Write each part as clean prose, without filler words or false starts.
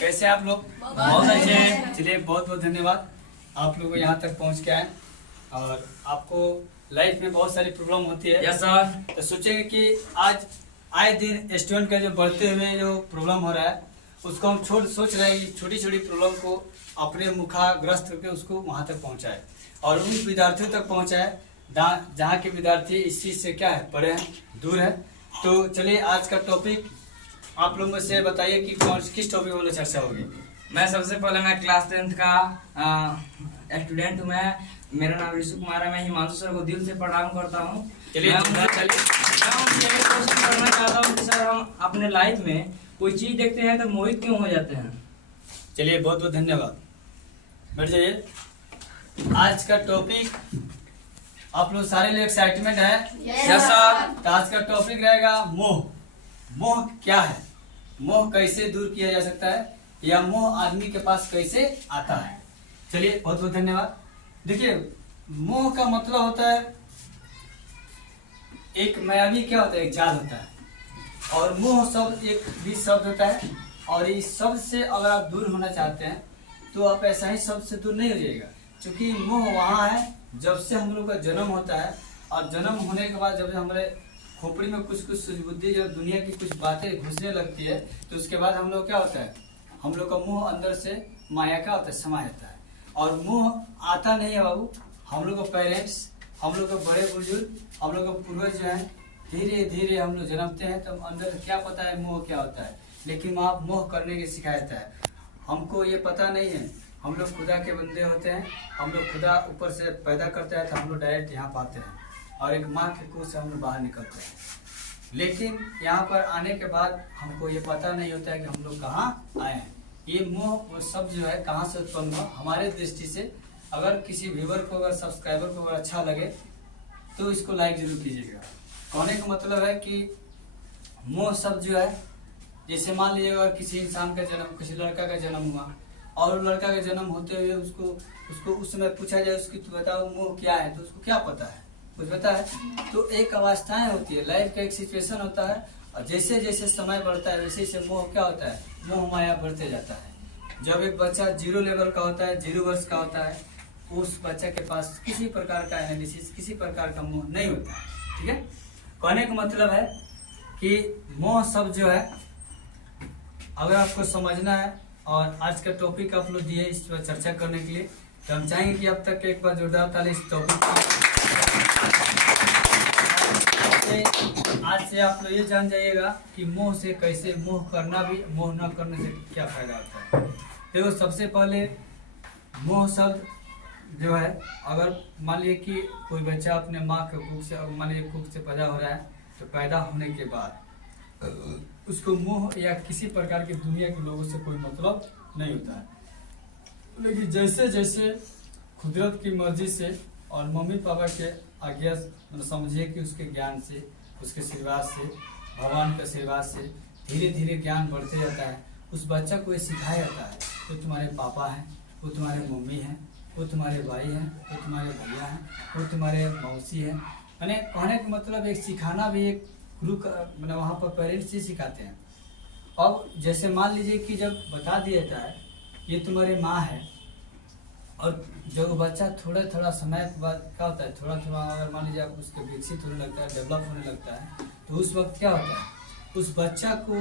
कैसे आप लोग? बहुत अच्छे। चलिए बहुत बहुत धन्यवाद आप लोग यहाँ तक पहुँच के आए। और आपको लाइफ में बहुत सारी प्रॉब्लम होती है। Yes sir. तो सोचेंगे कि आज आए दिन स्टूडेंट का जो बढ़ते हुए जो प्रॉब्लम हो रहा है उसको हम सोच रहे हैं कि छोटी छोटी प्रॉब्लम को अपने मुखाग्रस्त करके उसको वहाँ तक पहुँचाए और उन विद्यार्थियों तक पहुँचाए जहाँ के विद्यार्थी इस चीज़ से क्या है, बड़े हैं, दूर है। तो चलिए आज का टॉपिक आप लोगों में से बताइए कि किस टॉपिक वाला चर्चा होगी। मैं सबसे पहले मैं क्लास 10th का स्टूडेंट हूँ। मेरा नाम ऋषु कुमार है। मैं हिमांशु सर को दिल से प्रणाम करता हूँ। चलिए मैं उनसे क्वेश्चन करना चाहता हूँ कि सर हम अपने लाइफ में कोई चीज देखते हैं तो मोहित क्यों हो जाते हैं? चलिए बहुत बहुत धन्यवाद। बैठ जाइए। आज का टॉपिक आप लोग सारे लोग एक्साइटमेंट है? Yes sir. तो आज का टॉपिक रहेगा मोह। मोह क्या है, मोह कैसे दूर किया जा सकता है, या मोह आदमी के पास कैसे आता है। चलिए बहुत बहुत धन्यवाद। देखिए मोह का मतलब होता है एक मायावी क्या होता है, एक जाल होता है। और मोह शब्द एक भी शब्द होता है और इस शब्द से अगर आप दूर होना चाहते हैं तो आप ऐसा ही शब्द से दूर नहीं हो जाएगा। क्योंकि मोह वहाँ है जब से हम लोग का जन्म होता है और जन्म होने के बाद जब हमारे खोपड़ी में कुछ कुछ बुद्धि जो दुनिया की कुछ बातें घुसने लगती है तो उसके बाद हम लोग क्या होता है, हम लोग का मुंह अंदर से माया का होता है, समा जाता है। और मुंह आता नहीं है बाबू। हम लोग का पेरेंट्स, हम लोग का बड़े बुजुर्ग, हम लोग का पूर्वज जो है धीरे धीरे हम लोग जन्मते हैं तो अंदर क्या पता है मोह क्या होता है, लेकिन आप मोह करने की शिकायत है। हमको ये पता नहीं है। हम लोग खुदा के बंदे होते हैं। हम लोग खुदा ऊपर से पैदा करते हैं तो हम लोग डायरेक्ट यहाँ पाते हैं और एक माँ के कुछ से हम लोग बाहर निकलते हैं। लेकिन यहाँ पर आने के बाद हमको ये पता नहीं होता है कि हम लोग कहाँ आए हैं। ये मोह सब जो है कहाँ से उत्पन्न हुआ हमारे दृष्टि से। अगर किसी व्यूवर को, अगर सब्सक्राइबर को अगर अच्छा लगे तो इसको लाइक जरूर कीजिएगा। कहने का मतलब है कि मोह शब्द जो है, जैसे मान लीजिएगा किसी इंसान का जन्म, किसी लड़का का जन्म हुआ और लड़का का जन्म होते हुए उसको उस समय पूछा जाए उसकी तो बताओ मोह क्या है, तो उसको क्या पता है, कुछ पता है? तो एक अवस्थाएं होती है, लाइफ का एक सिचुएशन होता है और जैसे जैसे समय बढ़ता है वैसे वैसे मोह क्या होता है, मोह माया बढ़ते जाता है। जब एक बच्चा 0 लेवल का होता है, 0 वर्ष का होता है, उस बच्चे के पास किसी प्रकार का एनालिसिस, किसी प्रकार का मोह नहीं होता है। ठीक है, कहने का मतलब है कि मोह शब्द जो है अगर आपको समझना है और आज का टॉपिक आप लोग दिए इस पर चर्चा करने के लिए, तो हम चाहेंगे कि अब तक एक बार जोरदार ताली इस टॉपिक आज से आप लोग ये जान जाइएगा कि मोह से कैसे, मोह करना भी, मोह न करने से क्या फायदा होता है। देखो सबसे पहले मोह शब्द जो है, अगर मान लीजिए कि कोई बच्चा अपने माँ के कुख से, मान लीजिए कुख से पैदा हो रहा है, तो पैदा होने के बाद उसको मोह या किसी प्रकार की दुनिया के लोगों से कोई मतलब नहीं होता है। लेकिन जैसे जैसे कुदरत की मर्जी से और मम्मी पापा के आज्ञा, मतलब समझिए कि उसके ज्ञान से, उसके आशीर्वाद से, भगवान के आशीर्वाद से धीरे धीरे ज्ञान बढ़ते जाता है। उस बच्चा को ये सिखाया जाता है वो तुम्हारे पापा हैं, वो तुम्हारे मम्मी हैं, वो तुम्हारे भाई हैं, वो तुम्हारे भैया हैं, वो तुम्हारे मौसी हैं। मैंने कहने का मतलब एक सिखाना भी एक गुरु का, मतलब वहाँ पर पेरेंट्स ही सिखाते हैं। अब जैसे मान लीजिए कि जब बता दिया जाता है ये तुम्हारी माँ है, और जब बच्चा थोड़ा थोड़ा समय के बाद क्या होता है, थोड़ा थोड़ा अगर मान लीजिए आप उसके विकसित होने लगता है, डेवलप होने लगता है, तो उस वक्त क्या होता है, उस बच्चा को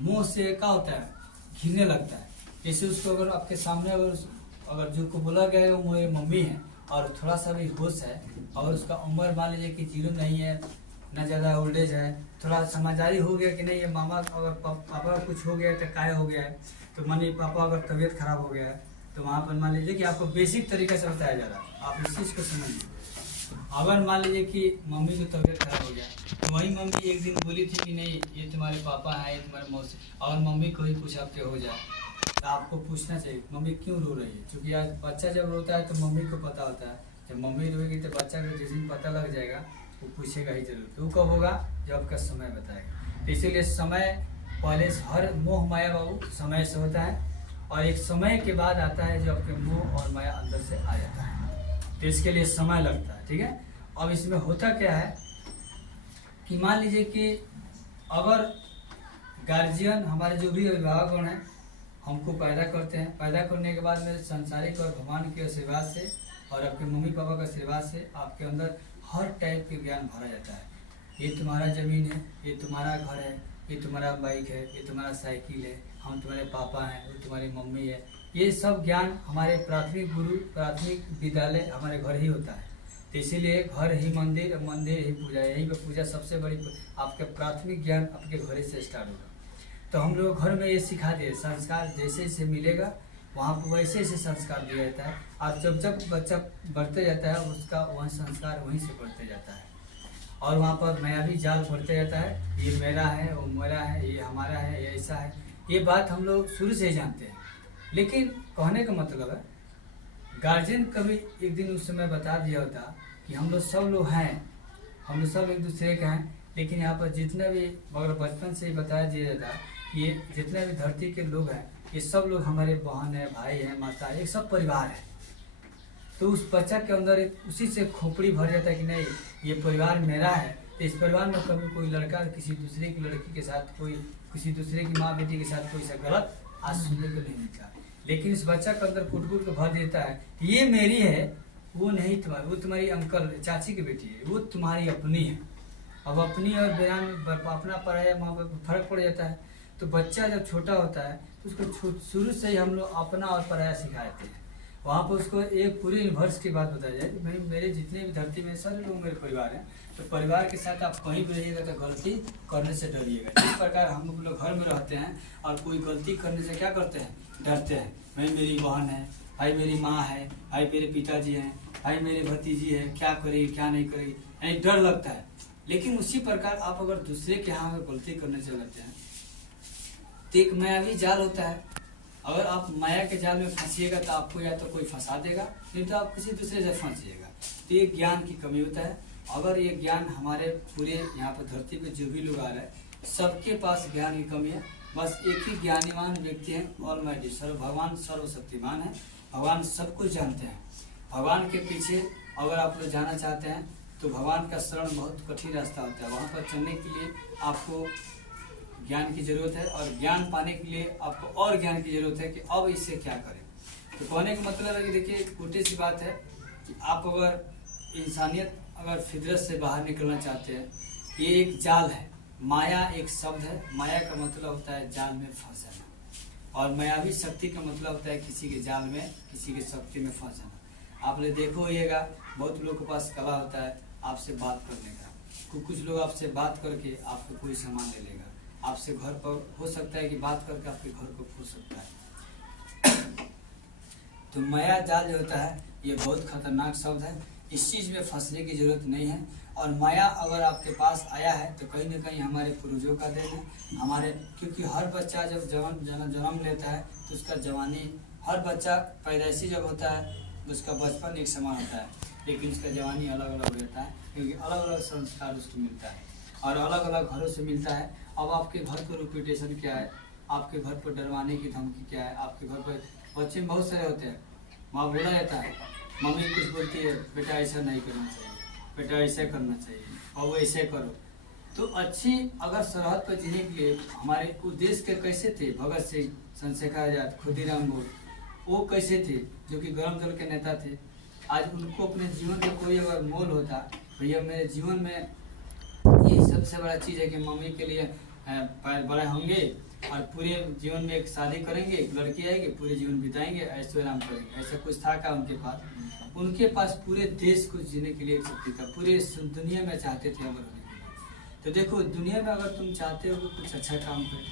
मुँह से क्या होता है, घिरने लगता है। जैसे उसको अगर आपके सामने अगर जो को बोला गया है वो मेरी मम्मी है और थोड़ा सा भी होश है और उसका उम्र मान लीजिए कि 0 नहीं है, ना ज़्यादा ओल्ड एज है, थोड़ा समझदारी हो गया कि नहीं ये मामा अगर पापा का कुछ हो गया है तो काय हो गया है, तो मान लीजिए पापा अगर तबीयत खराब हो गया है तो वहाँ पर मान लीजिए कि आपको बेसिक तरीके से बताया जा रहा है, आप इस चीज़ को समझिए। अगर मान लीजिए कि मम्मी की तबीयत खराब हो गया तो वही मम्मी एक दिन बोली थी कि नहीं ये तुम्हारे पापा हैं, ये तुम्हारे मौसी, और मम्मी को ही कुछ आपके हो जाए तो आपको पूछना चाहिए मम्मी क्यों रो रही है। क्योंकि आज बच्चा जब रोता है तो मम्मी को पता होता है, जब मम्मी रोएगी तो बच्चा को जिस दिन पता लग जाएगा वो पूछेगा ही जरूर। तो वो कब होगा, जब आपका समय बताएगा। तो इसीलिए समय पहले से, हर मोह माया बाबू समय से होता है और एक समय के बाद आता है जो आपके मोह और माया अंदर से आ जाता है, तो इसके लिए समय लगता है। ठीक है, अब इसमें होता क्या है कि मान लीजिए कि अगर गार्जियन हमारे जो भी अभिभावक हैं हमको पैदा करते हैं, पैदा करने के बाद में संसारिक और भगवान के आशीर्वाद से और आपके मम्मी पापा के आशीर्वाद से आपके अंदर हर टाइप के ज्ञान भरा जाता है। ये तुम्हारा ज़मीन है, ये तुम्हारा घर है, ये तुम्हारा बाइक है, ये तुम्हारा साइकिल है, हम तुम्हारे पापा हैं, वो तुम्हारी मम्मी है। ये सब ज्ञान हमारे प्राथमिक गुरु, प्राथमिक विद्यालय हमारे घर ही होता है। तो इसीलिए घर ही मंदिर, मंदिर ही पूजा, यहीं पे पूजा सबसे बड़ी। आपके प्राथमिक ज्ञान आपके घर से स्टार्ट होगा। तो हम लोग घर में ये सिखा दिए, संस्कार जैसे जैसे मिलेगा वहाँ पर वैसे वैसे संस्कार दिया जाता है। और जब जब बच्चा बढ़ते जाता है उसका वह संस्कार वहीं से बढ़ते जाता है और वहाँ पर मायावी जाल बढ़ते जाता है। ये मेरा है, वो मेरा है, ये हमारा है, ये ऐसा है। ये बात हम लोग शुरू से ही जानते हैं, लेकिन कहने का मतलब है गार्जियन कभी एक दिन उस समय बता दिया होता कि हम लोग सब लोग हैं, हम लोग सब एक दूसरे के हैं। लेकिन यहाँ पर जितने भी मगर बचपन से ही बताया दिया जाता कि ये जितने भी धरती के लोग हैं ये सब लोग हमारे बहन है, भाई है, माता है, एक सब परिवार है। तो उस बच्चा के अंदर उसी से खोपड़ी भर जाता है कि नहीं ये परिवार मेरा है। तो इस परिवार में कभी कोई लड़का किसी दूसरे की लड़की के साथ, कोई किसी दूसरे की माँ बेटी के साथ कोई सा गलत आज सुनने को नहीं मिलता। लेकिन इस बच्चा के अंदर कुट को भर देता है ये मेरी है, वो नहीं तुम्हारी, वो तुम्हारी अंकल चाची की बेटी है, वो तुम्हारी अपनी है। अब अपनी और बयान अपना पराया माँ बाप को फर्क पड़ जाता है। तो बच्चा जब छोटा होता है तो उसको शुरू से ही हम लोग अपना और पराया सिखाते हैं। वहाँ पर उसको एक पूरे यूनिवर्स की बात बताई जाए कि भाई मेरे जितने भी धरती में सारे लोग मेरे परिवार हैं। तो परिवार के साथ आप कहीं भी रहिएगा तो गलती करने से डरिएगा। जिस प्रकार हम लोग घर में रहते हैं और कोई गलती करने से क्या करते हैं, डरते हैं। भाई मेरी बहन है, भाई मेरी माँ है, भाई मेरे पिताजी हैं, भाई मेरे भतीजी है, क्या करेगी क्या नहीं करेगी, यानी डर लगता है। लेकिन उसी प्रकार आप अगर दूसरे के यहाँ अगर गलती करने चले जाते हैं तो एक मायावी जाल होता है। अगर आप माया के जाल में फंसिएगा तो आपको या तो कोई फंसा देगा, नहीं तो आप किसी दूसरे से फंसिएगा। तो ये ज्ञान की कमी होता है। अगर ये ज्ञान हमारे पूरे यहाँ पर धरती पे जो भी लोग आ रहे हैं सबके पास ज्ञान की कमी है। बस एक ही ज्ञानीवान व्यक्ति है, ऑलमाइटी भगवान सर्वशक्तिमान है। भगवान सब कुछ जानते हैं। भगवान के पीछे अगर आप लोग जाना चाहते हैं तो भगवान का शरण बहुत कठिन रास्ता होता है। वहाँ पर चलने के लिए आपको ज्ञान की जरूरत है और ज्ञान पाने के लिए आपको और ज्ञान की जरूरत है कि अब इससे क्या करें। तो कहने का मतलब है कि देखिए छोटी सी बात है कि आप अगर इंसानियत अगर फितरत से बाहर निकलना चाहते हैं, ये एक जाल है। माया एक शब्द है। माया का मतलब होता है जाल में फंस जाना और मायावी शक्ति का मतलब होता है किसी के जाल में, किसी की शक्ति में फंस जाना। आप लोग देखो होइएगा बहुत लोगों के पास कला होता है आपसे बात करने का। कुछ लोग आपसे बात करके आपको कोई सामान ले लेगा, आपसे घर पर हो सकता है कि बात करके आपके घर को खो सकता है। तो माया जाल जो होता है ये बहुत खतरनाक शब्द है। इस चीज़ में फंसने की जरूरत नहीं है। और माया अगर आपके पास आया है तो कहीं ना कहीं हमारे पूर्वजों का देन है हमारे, क्योंकि हर बच्चा जब जन्म लेता है तो उसका जवानी, हर बच्चा पैदाइशी जब होता है उसका बचपन एक समान होता है, लेकिन उसका जवानी अलग अलग रहता है क्योंकि अलग अलग संस्कार उसको मिलता है और अलग अलग घरों से मिलता है। अब आपके घर का रेपुटेशन क्या है, आपके घर पर डरवाने की धमकी क्या है, आपके घर पर बच्चे में बहुत सारे होते हैं। वहाँ बोला जाता है, मम्मी कुछ बोलती है बेटा ऐसा नहीं करना चाहिए, बेटा ऐसा करना चाहिए और वो ऐसे करो। तो अच्छी अगर सरहद पर जीने के लिए हमारे उद्देश्य के कैसे थे, भगत सिंह, चंद्रशेखर आजाद, खुदीराम बोस, वो कैसे थे जो कि गर्म दल के नेता थे। आज उनको अपने जीवन का कोई अगर मोल होता, भैया मेरे जीवन में ये सबसे बड़ा चीज़ है कि मम्मी के लिए बड़े होंगे और पूरे जीवन में एक शादी करेंगे, एक लड़की आएगी, पूरे जीवन बिताएंगे, ऐसे आराम करेंगे, ऐसा कुछ था क्या उनके पास? उनके पास पूरे देश को जीने के लिए एक शक्ति था, पूरे दुनिया में चाहते थे अमर होने के लिए। तो देखो दुनिया में अगर तुम चाहते हो कि कुछ अच्छा काम करें,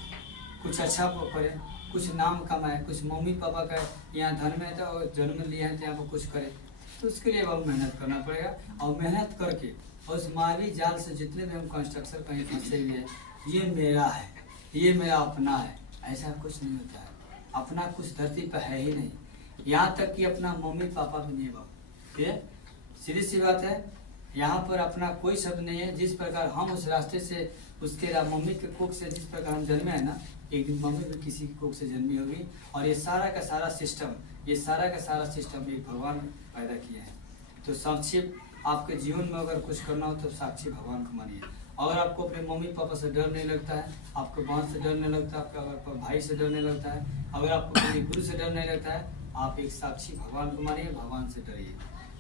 कुछ अच्छा करें, कुछ नाम कमाए, कुछ मम्मी पापा का यहाँ धन में था और जन्म लिया है तो यहाँ पर कुछ करे, तो उसके लिए अब मेहनत करना पड़ेगा। और मेहनत करके और उस मायावी जाल से जितने भी हम कंस्ट्रक्शन कहीं फंसे हुए हैं, ये मेरा है, ये मेरा अपना है, ऐसा कुछ नहीं होता है। अपना कुछ धरती पर है ही नहीं, यहाँ तक कि अपना मम्मी पापा भी नहीं बाप। ये सीधी सी बात है, यहाँ पर अपना कोई शब्द नहीं है। जिस प्रकार हम उस रास्ते से उसके मम्मी के कोख से जिस प्रकार हम जन्मे हैं ना, एक दिन मम्मी भी किसी की कोख से जन्मी होगी। और ये सारा का सारा सिस्टम, ये सारा का सारा सिस्टम एक भगवान पैदा किया है। तो संक्षिप्त आपके जीवन में अगर कुछ करना हो तो साक्षी भगवान को मानिए। अगर आपको अपने मम्मी पापा से डर नहीं लगता है, आपके बहन से डर नहीं लगता है, आपका अगर भाई से डर नहीं लगता है, अगर आपको किसी गुरु से डर नहीं लगता है, आप एक साक्षी भगवान को मानिए, भगवान से डरिए।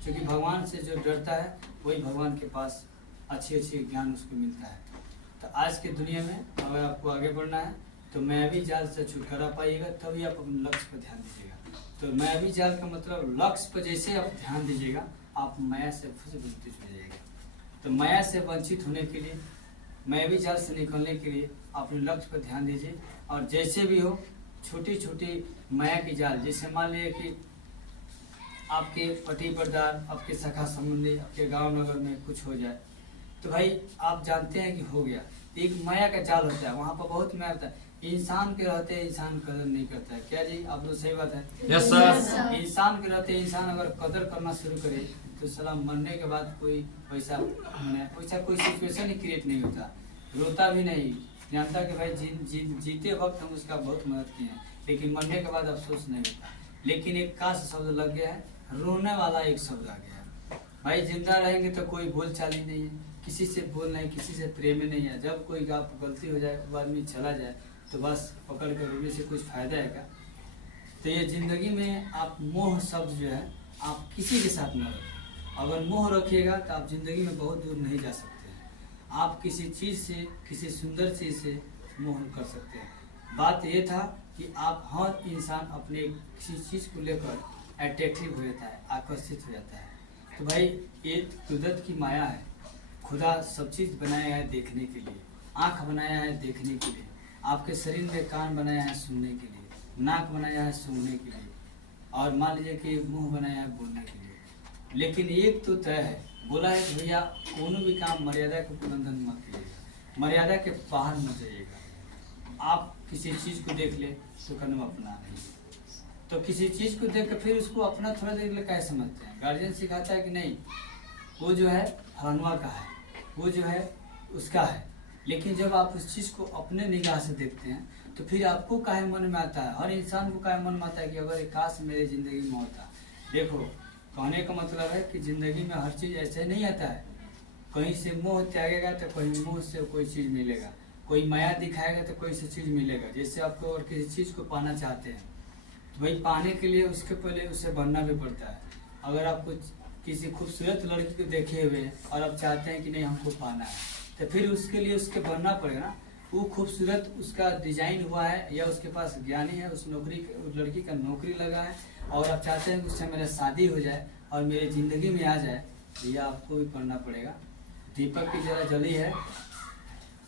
क्योंकि भगवान से जो डरता है वही भगवान के पास अच्छे ज्ञान उसको मिलता है। तो आज की दुनिया में अगर आपको आगे बढ़ना है तो मायावी जाल से छुटकारा पाइएगा, तभी आप अपने लक्ष्य पर ध्यान दीजिएगा। तो मायावी जाल का मतलब लक्ष्य पर जैसे आप ध्यान दीजिएगा आप माया से वंचित हो जाइएगा। तो माया से वंचित होने के लिए, मायावी जाल से निकलने के लिए अपने लक्ष्य पर ध्यान दीजिए। और जैसे भी हो छोटी छोटी माया की जाल, जैसे मान लीजिए कि आपके पति परदार, आपके सखा संबंधी, आपके गांव नगर में कुछ हो जाए तो भाई आप जानते हैं कि हो गया, एक माया का जाल होता है, वहाँ पर बहुत माया होता है। इंसान के रहते इंसान कदर नहीं करता है। क्या जी, आप लोग सही बात है? Yes sir. इंसान के रहते इंसान अगर कदर करना शुरू करे तो सलाम मरने के बाद कोई वैसा कोई सिचुएशन ही क्रिएट नहीं होता, रोता भी नहीं, जानता कि भाई जीते वक्त हम उसका बहुत मदद किए हैं, लेकिन मरने के बाद अफसोस नहीं होता। लेकिन एक काश शब्द लग गया है, रोने वाला एक शब्द आ गया है। भाई जिंदा रहेंगे तो कोई बोल चाल ही नहीं है, किसी से बोल नहीं, किसी से प्रेम ही नहीं है। जब कोई आप गलती हो जाए, वो आदमी चला जाए तो बस पकड़ कर रोने से कुछ फायदा है क्या? तो ये जिंदगी में आप मोह शब्द जो है आप किसी के साथ न रखें। अगर मोह रखिएगा तो आप जिंदगी में बहुत दूर नहीं जा सकते हैं। आप किसी चीज़ से, किसी सुंदर चीज़ से मोह कर सकते हैं। बात ये था कि आप हर इंसान अपने किसी चीज़ को लेकर अट्रैक्टिव हो जाता है, आकर्षित हो जाता है। तो भाई ये कुदरत की माया है। खुदा सब चीज़ बनाया है देखने के लिए, आँख बनाया है देखने के लिए, आपके शरीर में कान बनाया है सुनने के लिए, नाक बनाया है सूंघने के लिए, और मान लीजिए कि मुंह बनाया है बोलने के लिए। लेकिन एक तो तय है, बोला है कि भैया कोनो भी काम मर्यादा के उल्लंघन मत कीजिएगा, मर्यादा के बाहर मत जाइएगा। आप किसी चीज़ को देख ले तो कदम अपना नहीं, तो किसी चीज़ को देख कर फिर उसको अपना थोड़ा देर ले कैसे समझते हैं। गार्जियन सिखाता है कि नहीं वो जो है फलानवा का है, वो जो है उसका है, लेकिन जब आप उस चीज़ को अपने निगाह से देखते हैं तो फिर आपको काहे मन में आता है, हर इंसान को काहे मन में आता है कि अगर काश मेरी ज़िंदगी में होता। देखो कहने का मतलब है कि ज़िंदगी में हर चीज़ ऐसे नहीं आता है। कहीं से मोह त्यागेगा तो कहीं मोह से कोई चीज़ मिलेगा, कोई माया दिखाएगा तो कोई से चीज़ मिलेगा। जैसे आपको और किसी चीज़ को पाना चाहते हैं तो भाई पाने के लिए उसके पहले उससे बनना भी पड़ता है। अगर आप कुछ किसी खूबसूरत लड़की को देखे हुए हैं और आप चाहते हैं कि नहीं हमको पाना है, तो फिर उसके लिए उसके बनना पड़ेगा ना। वो खूबसूरत उसका डिजाइन हुआ है या उसके पास ज्ञानी है, उस लड़की का नौकरी लगा है, और आप चाहते हैं कि उससे मेरा शादी हो जाए और मेरी ज़िंदगी में आ जाए, तो यह आपको भी पढ़ना पड़ेगा। दीपक की जरा जली है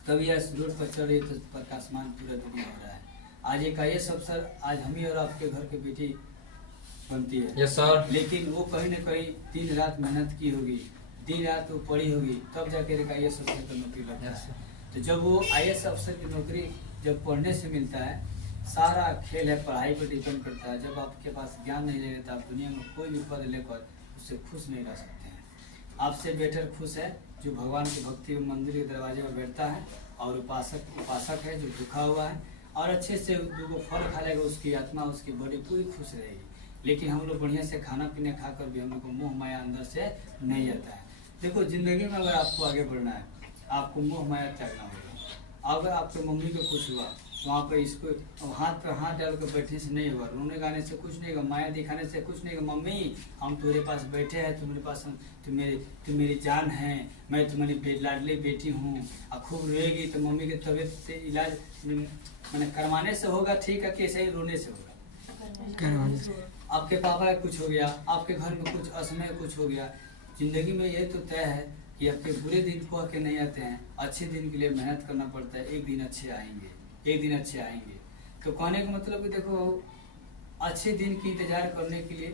तब यह रोड पर चल रही तो प्रकाशमान पूरा दुनिया हो रहा है। आज एक IAS अफसर आज हम ही और आपके घर की बेटी बनती है। Yes sir. लेकिन वो कहीं न कहीं दिन रात मेहनत की होगी, दिन रात वो पढ़ी होगी, तब जाके एक IAS अफसर की नौकरी लगता है। तो जब वो IAS अफसर की नौकरी जब पढ़ने से मिलता है, सारा खेल है पढ़ाई पर डिपेंड करता है। जब आपके पास ज्ञान नहीं रहेगा तो आप दुनिया में कोई भी पद लेकर उससे खुश नहीं रह सकते हैं। आपसे बेटर खुश है जो भगवान की भक्ति में मंदिर के दरवाजे में बैठता है और उपासक है जो भूखा हुआ है और अच्छे से दो फल खा लेगा, उसकी आत्मा उसकी बॉडी पूरी खुश रहेगी। लेकिन हम लोग बढ़िया से खाना पीना खाकर भी हम लोग को मोह माया अंदर से नहीं आता है। देखो जिंदगी में अगर आपको आगे बढ़ना है आपको मोह माया त्यागना होगा। अगर आपके मम्मी को कुछ हुआ वहाँ पर इसको हाथ पर हाथ डाल कर बैठने से नहीं होगा, रोने गाने से कुछ नहीं होगा, माया दिखाने से कुछ नहीं होगा। मम्मी हम तुम्हारे पास बैठे हैं, तुम्हारे पास तुम मेरी जान है, मैं तुम्हारी लाडली बेटी हूँ। और खूब रोएगी तो मम्मी की तबीयत से इलाज मैंने करवाने से होगा ठीक है कि ऐसे ही रोने से होगा। आपके पापा का कुछ हो गया, आपके घर में कुछ असमय कुछ हो गया। जिंदगी में ये तो तय है कि आपके बुरे दिन को के नहीं आते हैं, अच्छे दिन के लिए मेहनत करना पड़ता है। एक दिन अच्छे आएंगे, एक दिन अच्छे आएंगे। तो कहने का मतलब कि देखो अच्छे दिन की इंतजार करने के लिए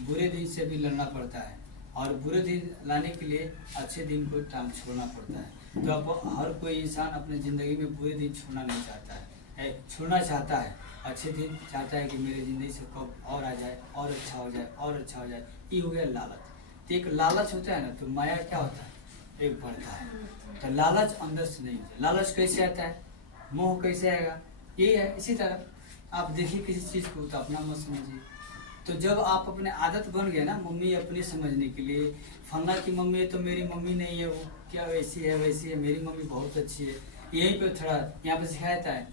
बुरे दिन से भी लड़ना पड़ता है, और बुरे दिन लाने के लिए अच्छे दिन को टाइम छोड़ना पड़ता है। तो अब हर कोई इंसान अपने ज़िंदगी में बुरे दिन छोड़ना नहीं चाहता है, छोड़ना चाहता है। अच्छे दिन चाहता है कि मेरे ज़िंदगी से कब और आ जाए, और अच्छा हो जाए, और अच्छा हो जाए। ये हो गया लालच। तो एक लालच होता है ना, तो माया क्या होता है, एक बढ़ता है। तो लालच अंदर से नहीं होता। लालच कैसे आता है, मोह कैसे आएगा, यही है। इसी तरह आप देखिए किसी चीज़ को तो अपना मत समझिए, तो जब आप अपने आदत बन गए ना मम्मी अपनी समझने के लिए, फलना की मम्मी है तो मेरी मम्मी नहीं है, वो क्या वैसी है वैसी है, मेरी मम्मी बहुत अच्छी है, यहीं पे थोड़ा यहाँ पे सिखाया जाता है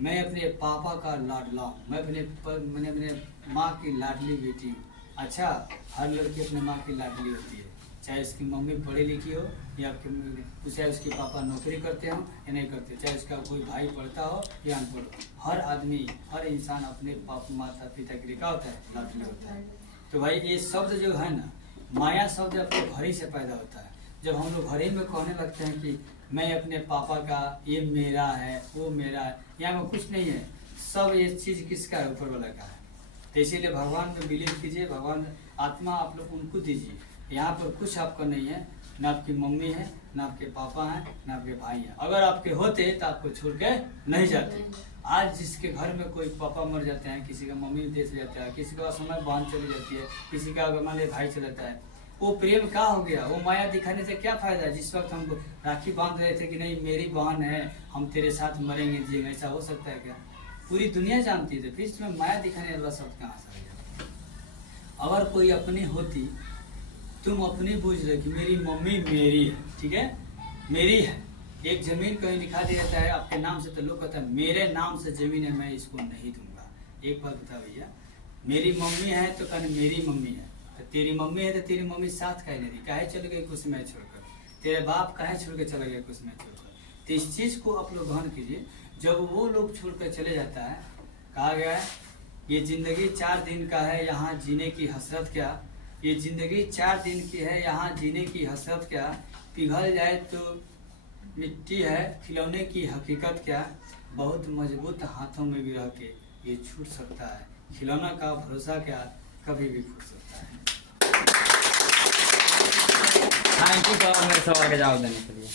मैं अपने पापा का लाडला हूँ, मैंने अपने माँ की लाडली बेटी हूँ। अच्छा, हर लड़की अपने माँ की लाडली होती है, चाहे उसकी मम्मी पढ़ी लिखी हो या चाहे उसके पापा नौकरी करते हो या नहीं करते, चाहे उसका कोई भाई पढ़ता हो या अनपढ़ हो, हर आदमी हर इंसान अपने माता पिता के लिए क्या होता है, लाडली होता है। तो भाई ये शब्द जो है ना, माया शब्द अपने घर ही से पैदा होता है। जब हम लोग घर ही में कहने लगते हैं कि मैं अपने पापा का, ये मेरा है वो मेरा है, यहाँ में कुछ नहीं है, सब ये चीज़ किसका है, ऊपर वाला का है। तो इसीलिए भगवान में बिलीव कीजिए, भगवान आत्मा आप लोग उनको दीजिए, यहाँ पर कुछ आपका नहीं है, ना आपकी मम्मी है, ना आपके पापा हैं, ना आपके भाई हैं। अगर आपके होते तो आपको छोड़ के नहीं जाते। आज जिसके घर में कोई पापा मर जाते हैं, किसी का मम्मी देश जाता है, किसी का समय बहन चली जाती है, किसी का मान लीजिए भाई चला जाता है, वो प्रेम क्या हो गया, वो माया दिखाने से क्या फायदा है। जिस वक्त हम राखी बांध रहे थे कि नहीं मेरी बहन है, हम तेरे साथ मरेंगे जिएंगे, ऐसा हो सकता है क्या? पूरी दुनिया जानती है, फिर इसमें माया दिखाने वाला शब्द कहाँ से आ गया? अगर कोई अपनी होती, तुम अपनी बूझ रहे कि मेरी मम्मी मेरी है, ठीक है, मेरी है। एक जमीन कहीं लिखा दिया जाता है आपके नाम से, तो लोग कहते हैं मेरे नाम से जमीन है, मैं इसको नहीं दूंगा। एक बात बता भैया, मेरी मम्मी है तो कहने मेरी मम्मी है, तो तेरी मम्मी है तो तेरी मम्मी साथ काहे नहीं दी, काहे चल गई कुछ में छोड़कर, तेरे बाप काहे छोड़ के चला गया कुछ में छोड़कर। तो इस चीज को आप लोग ग्रहण कीजिए। जब वो लोग छोड़कर चले जाता है, कहा गया है ये जिंदगी 4 दिन का है, यहाँ जीने की हसरत क्या, ये जिंदगी 4 दिन की है, यहाँ जीने की हसरत क्या, पिघल जाए तो मिट्टी है, खिलौने की हकीकत क्या, बहुत मजबूत हाथों में भी रह के ये छूट सकता है, खिलौना का भरोसा क्या, कभी भी फूट सकता है। थैंक यू सर मेरे सवाल का जवाब देने के लिए।